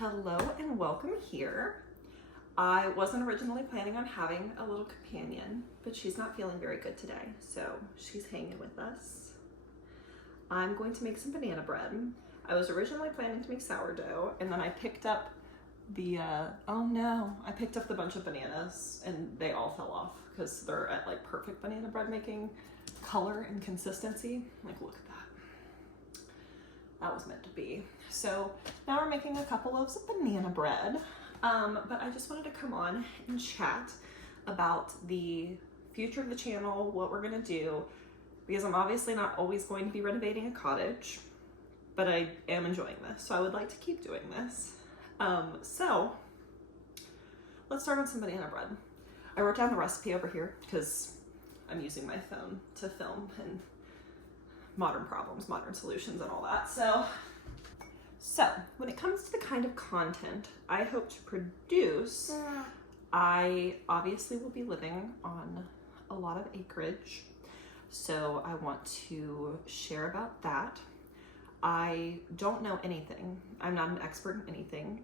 Hello and welcome here. I wasn't originally planning on having a little companion, but she's not feeling very good today, so she's hanging with us. I'm going to make some banana bread. I was originally planning to make sourdough, and then I picked up I picked up the bunch of bananas and they all fell off because they're at like perfect banana bread making color and consistency. Like, look at that. That was meant to be. So now we're making a couple loaves of banana bread. But I just wanted to come on and chat about the future of the channel, what we're gonna do, because I'm obviously not always going to be renovating a cottage, but I am enjoying this. So I would like to keep doing this. So let's start on some banana bread. I wrote down the recipe over here because I'm using my phone to film and modern problems, modern solutions and all that. So when it comes to the kind of content I hope to produce, I obviously will be living on a lot of acreage. So I want to share about that. I don't know anything. I'm not an expert in anything.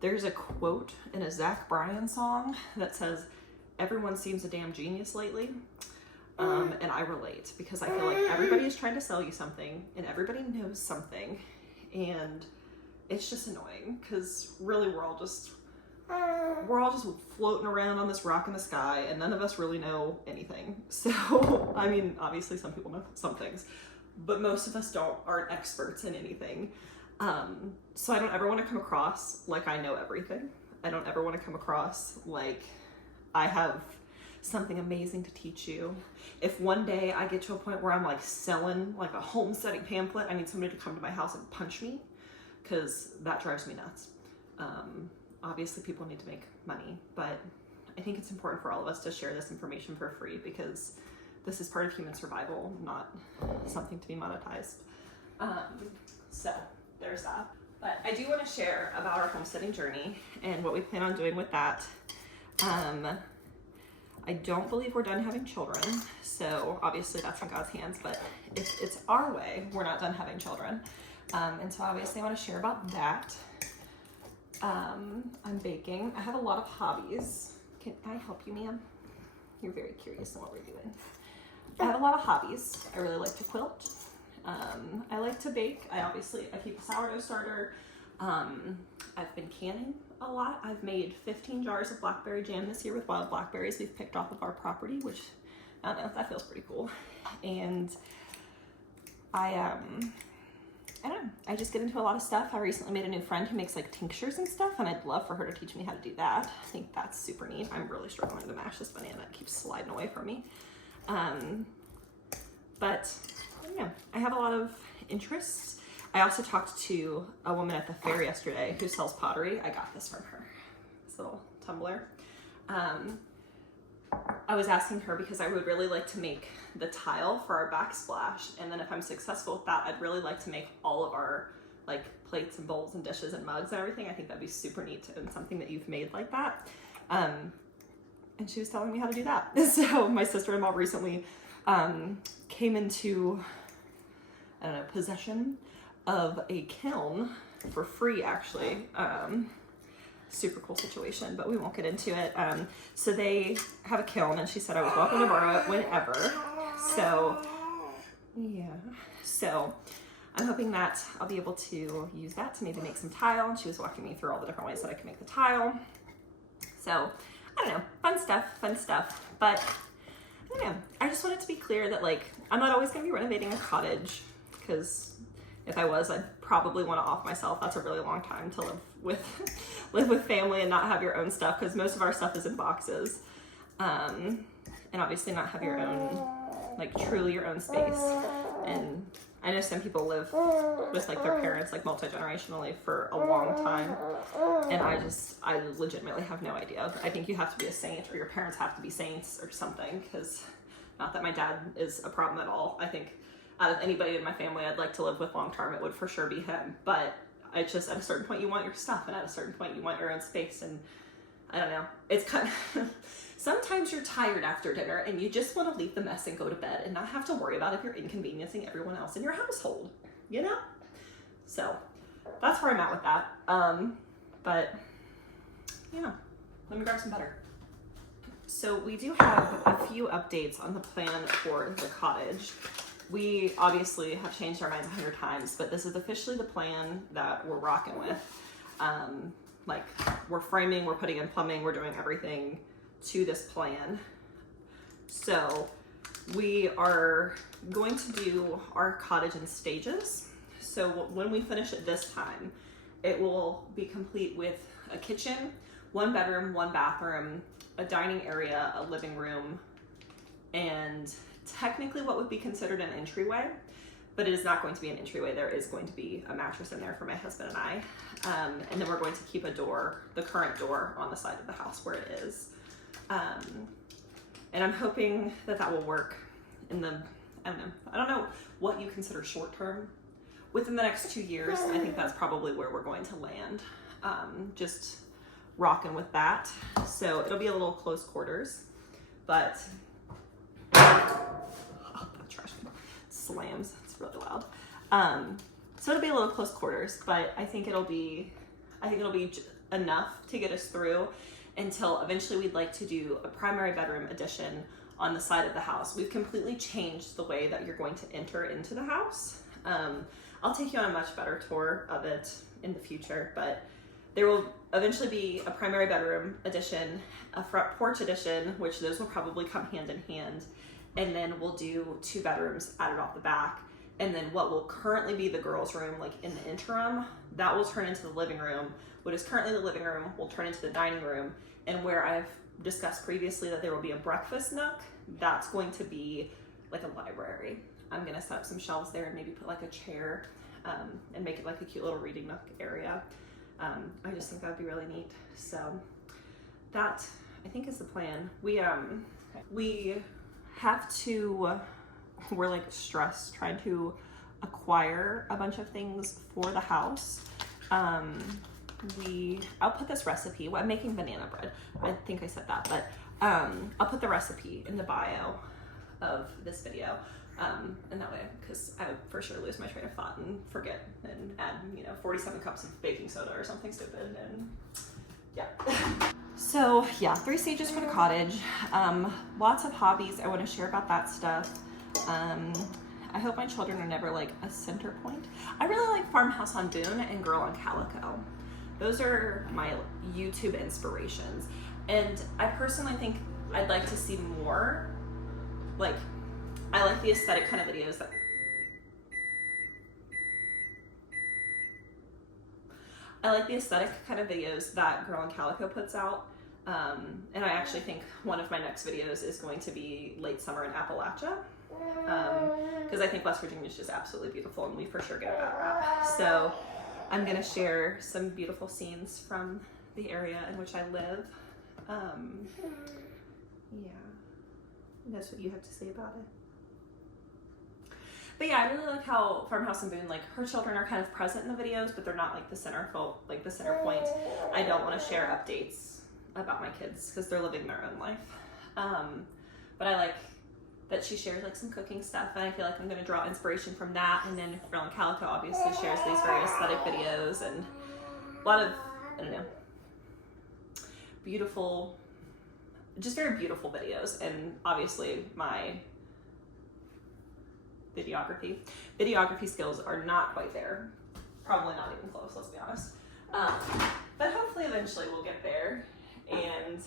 There's a quote in a Zach Bryan song that says, "Everyone seems a damn genius lately." And I relate because I feel like everybody is trying to sell you something and everybody knows something, and it's just annoying because really we're all just floating around on this rock in the sky and none of us really know anything. So, I mean, obviously some people know some things, but most of us aren't experts in anything. So I don't ever want to come across like I know everything. I don't ever want to come across like I have something amazing to teach you. If one day I get to a point where I'm like selling like a homesteading pamphlet, I need somebody to come to my house and punch me because that drives me nuts. Obviously people need to make money, but I think it's important for all of us to share this information for free because this is part of human survival, not something to be monetized. So there's that. But I do want to share about our homesteading journey and what we plan on doing with that. I don't believe we're done having children, so obviously that's in God's hands, but if it's our way, we're not done having children. And so obviously I want to share about that. I'm baking. I have a lot of hobbies. Can I help you, ma'am? You're very curious on what we're doing. I have a lot of hobbies. I really like to quilt. I like to bake. I keep a sourdough starter. I've been canning a lot. I've made 15 jars of blackberry jam this year with wild blackberries we've picked off of our property, which I don't know, that feels pretty cool. And I don't know, I just get into a lot of stuff. I recently made a new friend who makes like tinctures and stuff, and I'd love for her to teach me how to do that. I think that's super neat. I'm really struggling to mash this banana. It keeps sliding away from me. But yeah, I have a lot of interests. I also talked to a woman at the fair yesterday who sells pottery. I got this from her, this little tumbler. I was asking her because I would really like to make the tile for our backsplash, and then if I'm successful with that, I'd really like to make all of our like plates and bowls and dishes and mugs and everything. I think that'd be super neat to own something that you've made like that. And she was telling me how to do that. So my sister-in-law recently came into, I don't know, possession of a kiln for free, actually. Super cool situation, but we won't get into it. So they have a kiln, and she said I was welcome to borrow it whenever. So yeah, so I'm hoping that I'll be able to use that to maybe make some tile. And she was walking me through all the different ways that I can make the tile. So I don't know, fun stuff. But I don't know, I just want it to be clear that like I'm not always gonna be renovating a cottage, because if I was, I'd probably want to off myself. That's a really long time to live with family and not have your own stuff, because most of our stuff is in boxes. And obviously not have your own, like truly your own space. And I know some people live with like their parents, like multi-generationally for a long time. And I legitimately have no idea. I think you have to be a saint, or your parents have to be saints or something, because not that my dad is a problem at all. I think out of anybody in my family I'd like to live with long term, it would for sure be him. But I just, at a certain point you want your stuff, and at a certain point you want your own space. And I don't know, it's kind of, sometimes you're tired after dinner and you just want to leave the mess and go to bed and not have to worry about if you're inconveniencing everyone else in your household, you know? So that's where I'm at with that. But yeah, let me grab some butter. So we do have a few updates on the plan for the cottage. We obviously have changed our minds 100 times, but this is officially the plan that we're rocking with. Like, we're framing, we're putting in plumbing, we're doing everything to this plan. So we are going to do our cottage in stages. So when we finish it this time, it will be complete with a kitchen, 1 bedroom, 1 bathroom, a dining area, a living room, and technically what would be considered an entryway, but it is not going to be an entryway. There is going to be a mattress in there for my husband and I. And then we're going to keep a door, the current door, on the side of the house where it is. And I'm hoping that that will work in the, I don't know what you consider short term. Within the next 2 years, I think that's probably where we're going to land. Just rocking with that. So it'll be a little close quarters, but oh, that trash can slams. It's really loud. So it'll be a little close quarters, but I think it'll be enough to get us through until eventually we'd like to do a primary bedroom addition on the side of the house. We've completely changed the way that you're going to enter into the house. I'll take you on a much better tour of it in the future, but there will eventually be a primary bedroom addition, a front porch addition, which those will probably come hand in hand. And then we'll do 2 bedrooms added off the back. And then what will currently be the girls' room, like in the interim, that will turn into the living room. What is currently the living room will turn into the dining room. And where I've discussed previously that there will be a breakfast nook, that's going to be like a library. I'm gonna set up some shelves there and maybe put like a chair and make it like a cute little reading nook area. I just think that would be really neat. So that, I think, is the plan. We have to, we're like stressed trying to acquire a bunch of things for the house. I'll put this recipe, well, I'm making banana bread. I think I said that, but I'll put the recipe in the bio of this video. And that way, because I would for sure lose my train of thought and forget and add, 47 cups of baking soda or something stupid, and yeah. So yeah, 3 stages for the cottage. Lots of hobbies I want to share about that stuff. I hope my children are never like a center point. I really like Farmhouse on Boone and Girl on Calico. Those are my YouTube inspirations. And I personally think I'd like to see more, like, I like the aesthetic kind of videos that Girl on Calico puts out. And I actually think one of my next videos is going to be late summer in Appalachia. Because I think West Virginia is just absolutely beautiful and we for sure get a bad rap. So I'm going to share some beautiful scenes from the area in which I live. Yeah, that's what you have to say about it. But yeah, I really like how Farmhouse and Boone, like, her children are kind of present in the videos, but they're not like the center point. I don't want to share updates about my kids because they're living their own life. But I like that she shares like some cooking stuff, and I feel like I'm going to draw inspiration from that. And then Girl on Calico obviously shares these very aesthetic videos and a lot of, I don't know, beautiful, just very beautiful videos. And obviously my videography skills are not quite there. Probably not even close, let's be honest. But hopefully eventually we'll get there, and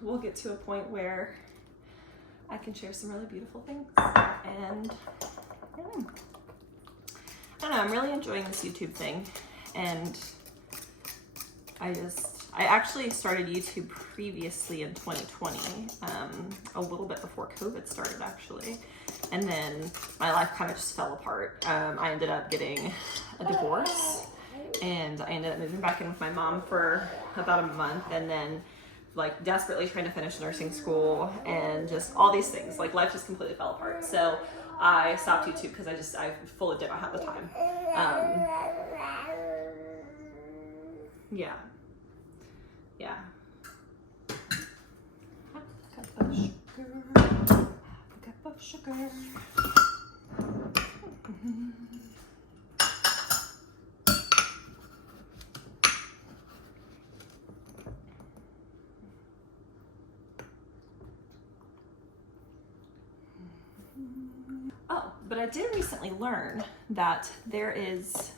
we'll get to a point where I can share some really beautiful things. And I don't know, I'm really enjoying this YouTube thing, and I actually started YouTube previously in 2020, a little bit before COVID started actually. And then my life kind of just fell apart. I ended up getting a divorce, and I ended up moving back in with my mom for about a month, and then like desperately trying to finish nursing school and just all these things. Like life just completely fell apart. So I stopped YouTube because I fully did not have the time. Yeah. Yeah. Half a cup of sugar. But I did recently learn that there's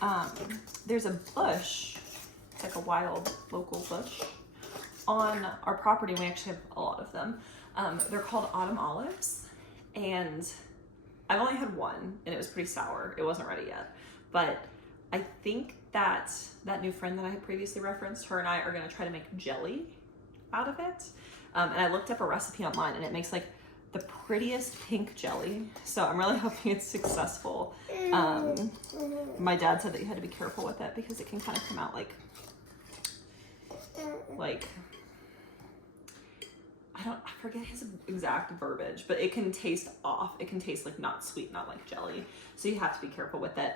a bush, it's like a wild local bush on our property. We actually have a lot of them. They're called autumn olives, and I've only had one, and it was pretty sour. It wasn't ready yet, but I think that new friend that I had previously referenced, her and I are gonna try to make jelly out of it. And I looked up a recipe online, and it makes like the prettiest pink jelly. So I'm really hoping it's successful. My dad said that you had to be careful with it because it can kind of come out like I forget his exact verbiage, but it can taste off. It can taste like not sweet, not like jelly. So you have to be careful with it.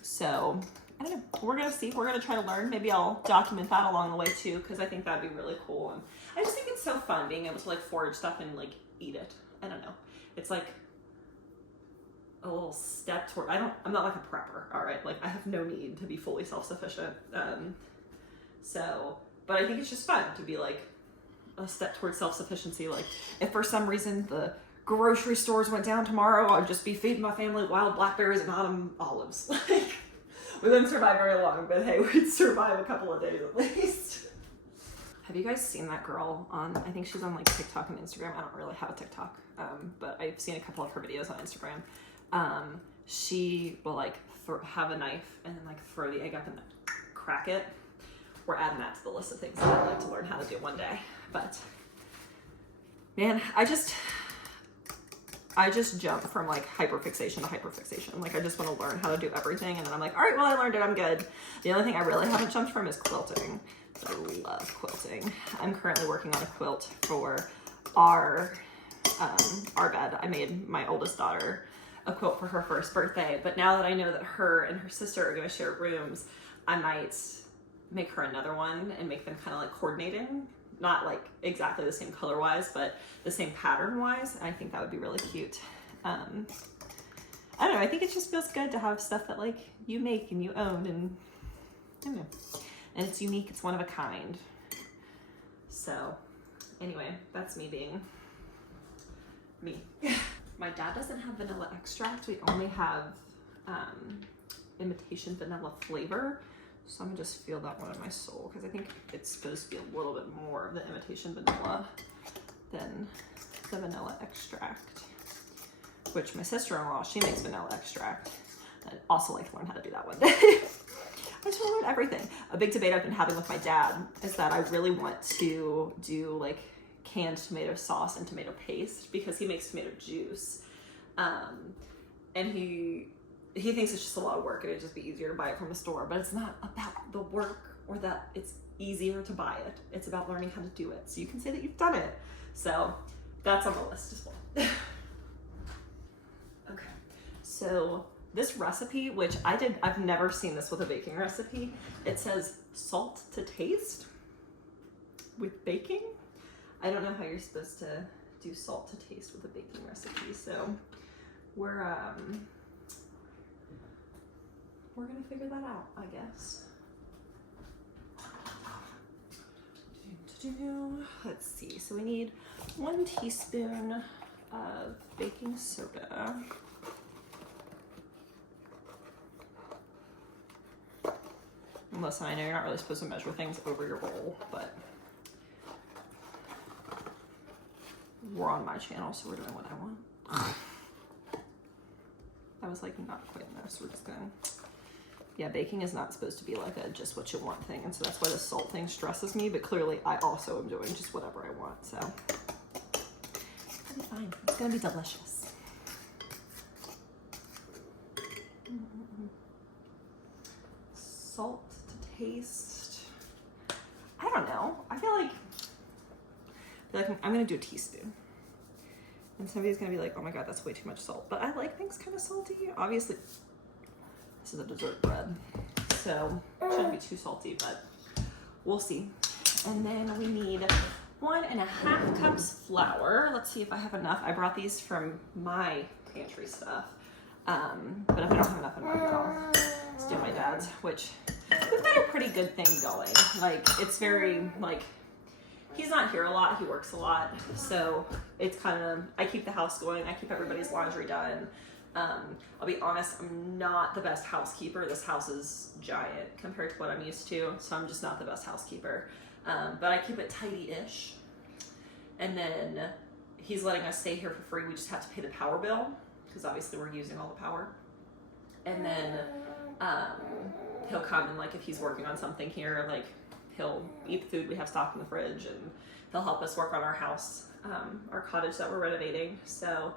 So I don't know, we're gonna see. We're gonna try to learn. Maybe I'll document that along the way too, because I think that'd be really cool. And I just think it's so fun being able to like forage stuff and like eat it. I don't know. It's like a little step toward, I'm not like a prepper, all right? Like I have no need to be fully self-sufficient. But I think it's just fun to be like a step towards self-sufficiency. Like if for some reason the grocery stores went down tomorrow, I'd just be feeding my family wild blackberries and autumn olives. Like we wouldn't survive very long, but hey, we'd survive a couple of days at least. Have you guys seen that girl on, I think she's on like TikTok and Instagram. I don't really have a TikTok, but I've seen a couple of her videos on Instagram. She will like have a knife and then like throw the egg up and then crack it. We're adding that to the list of things that I'd like to learn how to do one day. But man, I just jump from like hyperfixation to hyperfixation. Like I just want to learn how to do everything, and then I'm like, all right, well I learned it, I'm good. The only thing I really haven't jumped from is quilting. I love quilting. I'm currently working on a quilt for our bed. I made my oldest daughter a quilt for her first birthday, but now that I know that her and her sister are going to share rooms, I might make her another one and make them kind of like coordinating, not like exactly the same color wise, but the same pattern wise. I think that would be really cute. I don't know, I think it just feels good to have stuff that like you make and you own, and I don't know, and it's unique, it's one of a kind. So anyway, that's me being me. My dad doesn't have vanilla extract. We only have imitation vanilla flavor. So I'm gonna just feel that one in my soul, because I think it's supposed to be a little bit more of the imitation vanilla than the vanilla extract, which my sister-in-law, she makes vanilla extract. I'd also like to learn how to do that one day. I just want to learn everything. A big debate I've been having with my dad is that I really want to do like canned tomato sauce and tomato paste, because he makes tomato juice. And he thinks it's just a lot of work and it'd just be easier to buy it from a store, but it's not about the work or that it's easier to buy it. It's about learning how to do it, so you can say that you've done it. So that's on the list as well. Okay, so this recipe, which I've never seen this with a baking recipe. It says salt to taste with baking. I don't know how you're supposed to do salt to taste with a baking recipe, so we're gonna figure that out, I guess. Let's see, so we need 1 teaspoon of baking soda. And listen, I know you're not really supposed to measure things over your bowl, but we're on my channel, so we're doing what I want. I was like, not quite enough, so we're just going. Yeah, baking is not supposed to be like a just what you want thing, and so that's why the salt thing stresses me, but clearly I also am doing just whatever I want, so it'll be fine. It's gonna be delicious. Salt to taste. I don't know. I feel like I'm gonna do a teaspoon. And somebody's gonna be like, oh my god, that's way too much salt. But I like things kind of salty. Obviously, this is a dessert bread, so it shouldn't be too salty, but we'll see. And then we need 1.5 cups flour. Let's see if I have enough. I brought these from my pantry stuff. But if I don't have enough in mine, I'll just do my dad's, which we've got a pretty good thing going. Like, it's very, like, he's not here a lot, he works a lot, so it's kind of, I keep the house going, I keep everybody's laundry done. I'll be honest, I'm not the best housekeeper. This house is giant compared to what I'm used to, so I'm just not the best housekeeper. But I keep it tidy-ish. And then he's letting us stay here for free. We just have to pay the power bill, because obviously we're using all the power. And then he'll come and, like, if he's working on something here, like, he'll eat the food we have stocked in the fridge, and he'll help us work on our house, our cottage that we're renovating. So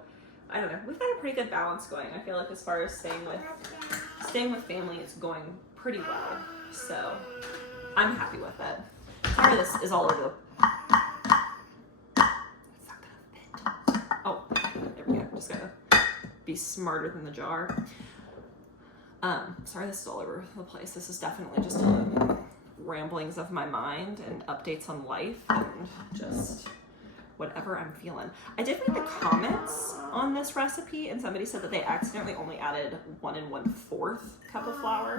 I don't know, we've got a pretty good balance going. I feel like as far as staying with family, it's going pretty well. So I'm happy with it. Sorry, this is all over the. It's not gonna fit. Oh, there we go. Just gotta be smarter than the jar. Sorry, this is all over the place. This is definitely just ramblings of my mind and updates on life and just whatever I'm feeling. I did read the comments on this recipe, and somebody said that they accidentally only added 1 1/4 cup of flour,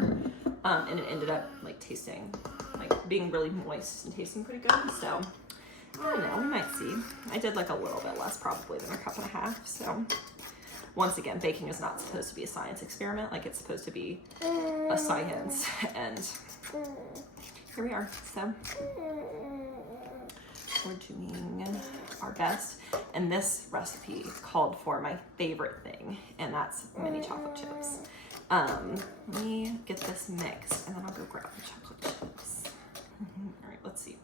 and it ended up like tasting, like being really moist and tasting pretty good. So I don't know, we might see. I did like a little bit less probably than 1.5 cups. So once again, baking is not supposed to be a science experiment. Like, it's supposed to be a science, and here we are. So we're doing our best, and this recipe called for my favorite thing, and that's mini chocolate chips. Let me get this mixed, and then I'll go grab the chocolate chips. All right, let's see.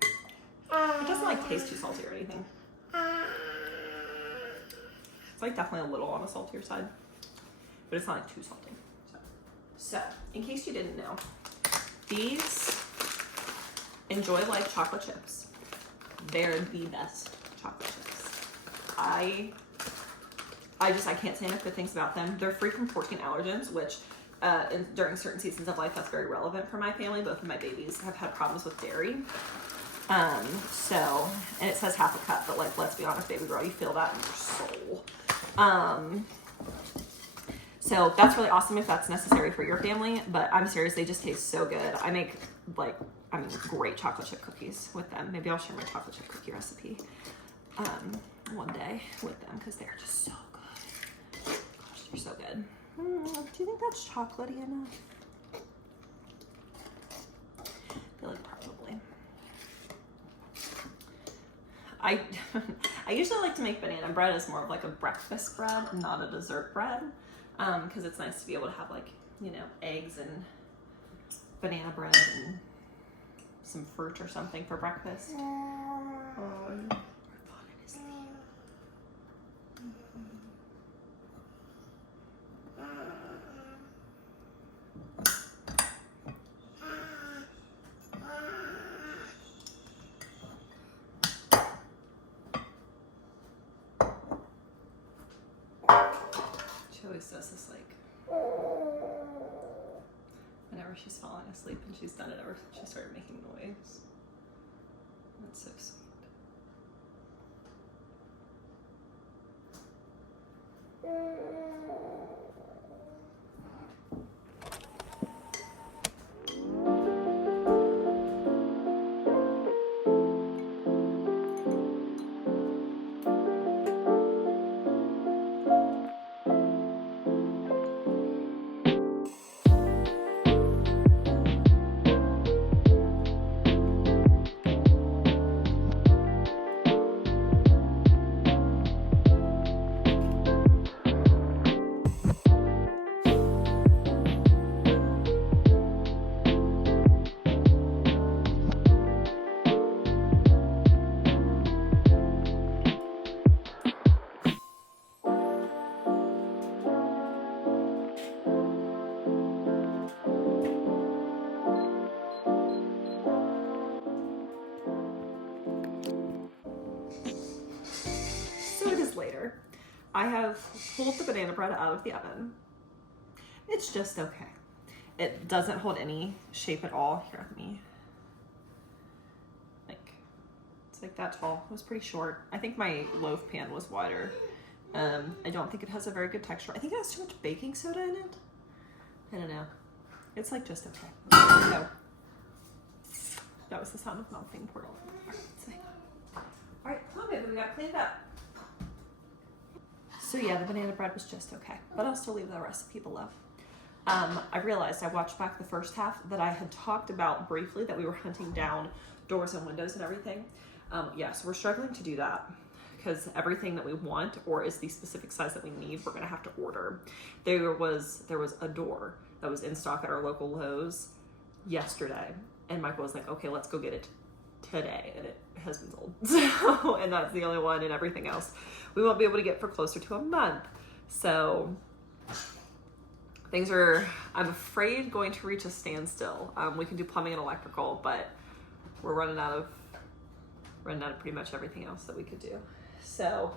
It doesn't like taste too salty or anything. It's like definitely a little on the saltier side, but it's not like too salty. So in case you didn't know, these Enjoy Life chocolate chips. They're the best chocolate chips. I can't say enough good things about them. They're free from 14 allergens, which during certain seasons of life, that's very relevant for my family. Both of my babies have had problems with dairy. So, and it says 1/2 cup, but like, let's be honest, baby girl, you feel that in your soul. So that's really awesome if that's necessary for your family, but I'm serious, they just taste so good. I make great chocolate chip cookies with them. Maybe I'll share my chocolate chip cookie recipe one day with them, because they're just so good. Gosh, they're so good. Do you think that's chocolatey enough? I feel like probably. I usually like to make banana bread as more of like a breakfast bread, not a dessert bread, because it's nice to be able to have, like, you know, eggs and banana bread and some fruit or something for breakfast. She always does this, like, whenever she's falling asleep, and she's done it ever since she started making noise. That's so sweet. Later, I have pulled the banana bread out of the oven. It's just okay. It doesn't hold any shape at all. Here with me. It's like that tall. It was pretty short. I think my loaf pan was wider. I don't think it has a very good texture. I think it has too much baking soda in it. I don't know. It's like just okay. So That was the sound of melting portal. Alright, come on baby, we gotta clean it up. So yeah, the banana bread was just okay, but I'll still leave the recipe below. I realized I watched back the first half that I had talked about briefly that we were hunting down doors and windows and everything. Yeah, so we're struggling to do that because everything that we want or is the specific size that we need, we're gonna have to order. There was a door that was in stock at our local Lowe's yesterday, and Michael was like, okay, let's go get it today, and it has been sold. So, and that's the only one, and everything else we won't be able to get for closer to a month. So things are, I'm afraid, going to reach a standstill. We can do plumbing and electrical, but we're running out of pretty much everything else that we could do. So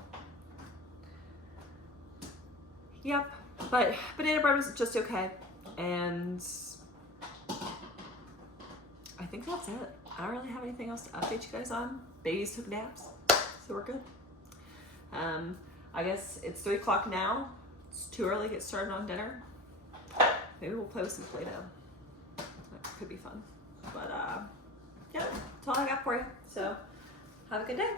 yep, but banana bread was just okay, and I think that's it. I don't really have anything else to update you guys on. Babies took naps, so we're good. I guess it's 3 o'clock now. It's too early to get started on dinner. Maybe we'll play with some Play-Doh. That could be fun. But yeah, that's all I got for you. So have a good day.